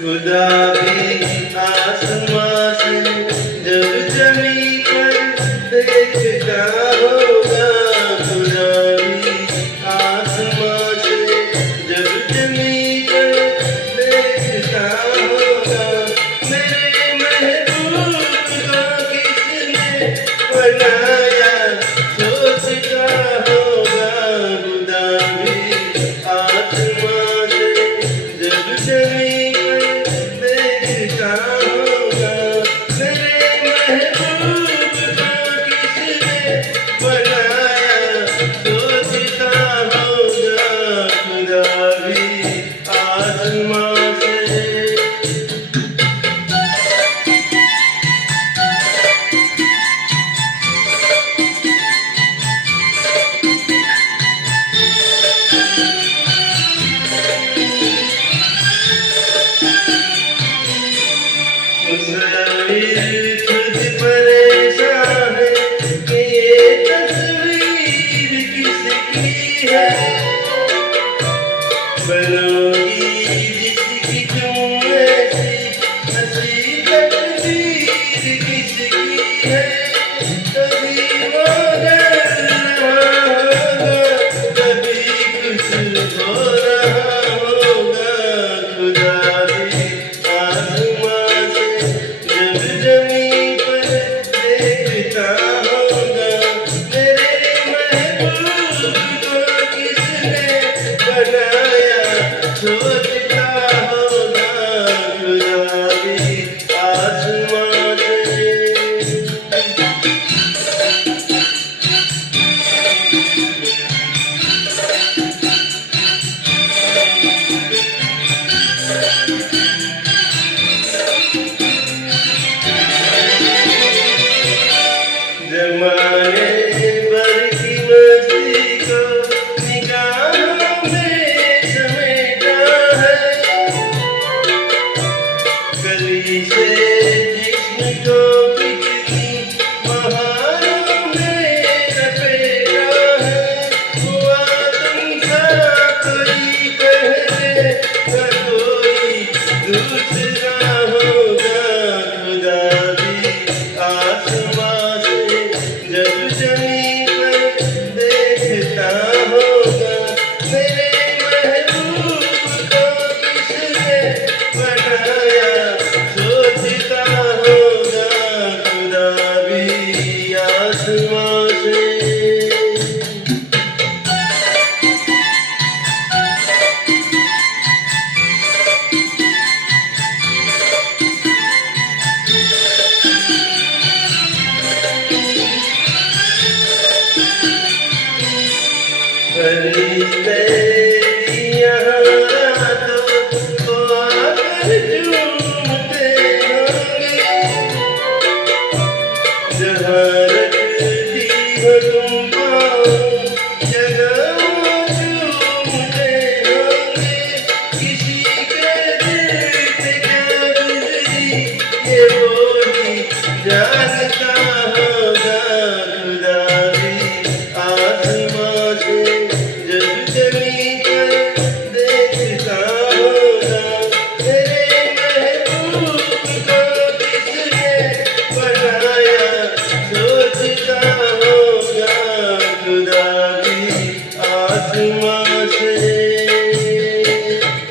खुदा भी आसमां से जब जमीन पर देखता होगा। खुदा भी आसमां से जब जमीन पर देखता होगा। मेरे महबूब को किसने बनाया सोचता होगा। खुदा भी आसमां से जब जमीन खुद परेशान है कि ये तस्वीर किसकी है। बनोगी जिसकी तुम ऐसी हंसी तस्वीर किसकी है। कभी वो डर रहा होगा, कभी कुछ हो रहा होगा। खुदा भी आसमां से जब जमीन पर देखता होगा। मेरे महबूब को किसने बनाया सोचता होगा। खुदा भी आसमां से जमाने भर की मस्ती को निगाहों में समेटा है। गली से जिस्म को कितनी बहारों में लपेटा है। हुआ तुमसा कोई पहले न कोई दूसरा होगा। खुदा भी आसमां जब जमीन पर देखता होगा। मेरे महबूब को किसने बनाया सोचता होगा। खुदा भी आसमां से फरिश्ते यहाँ रातों को आकर झूमते होंगे। जहाँ रखती हो तुम पाँव जगह झूमते होंगे। किसी के दिल से क्या गुजरी ये वो ही जानता होगा। खुदा भी आसमां से जब जमीन पर देखता होगा। मेरे महबूब को किसने बनाया सोचता होगा। खुदा भी आसमां